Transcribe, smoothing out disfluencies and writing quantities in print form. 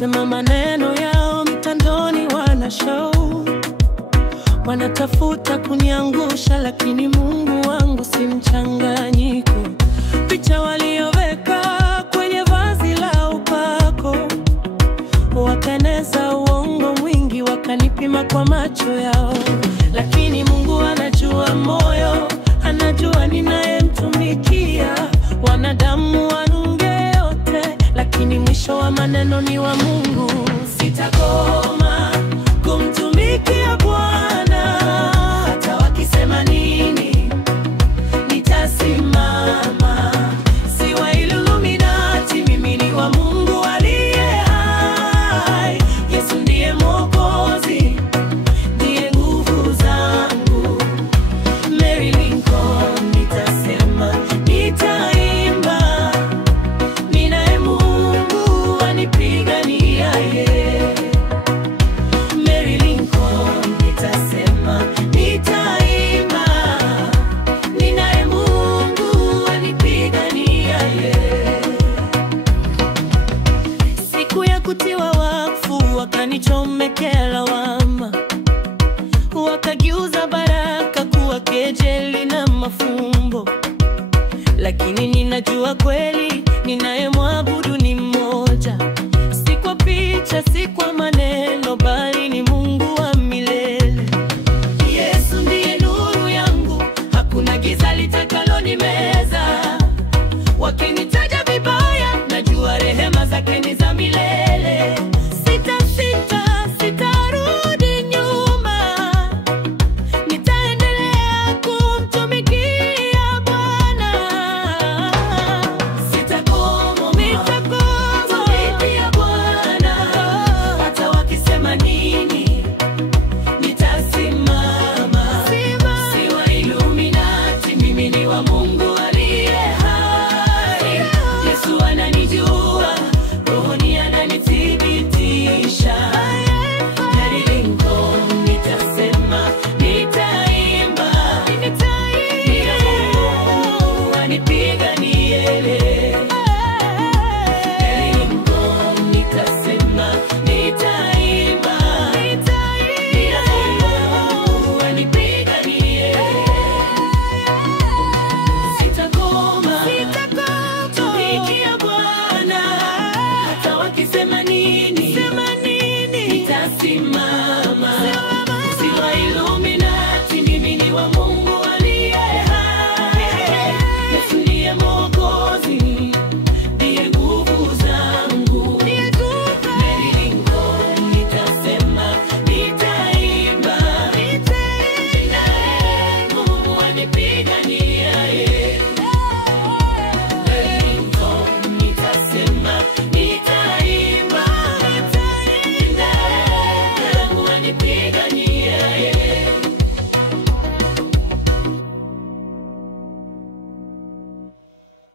Wanasema maneno yao mtandoni, wana show, wanatafuta kuniangusha, lakini Mungu wangu si mchanganyiko. Picha walioweka kwenye vazi la upako, wakaneza uongo mwingi, wakanipima kwa macho yao. Lakini Mungu anajua moyo, anajua ninayemtumikia. Wanadamu wanunge yote, lakini mwisho wa maneno ni wa Mungu. Sitakoma kumtumikia Bwana, hata wakisema nini, nitasimama. Si wa Illuminati, mimi ni wa Mungu aliye hai. Yesu ndiye Mwokozi, ndiye nguvu zangu. Mary Lincoln, nitasema, nitaimba, ninaye Mungu anipigania yeye. Mary Lincoln, nitasema, nitaimba, ninaye Mungu anipigania yeye. Siku ya kutiwa wakfu wakanichomekea lawama, wakageuza baraka kuwa kejeli na mafumbo. Lakini ninajua kweli ninayo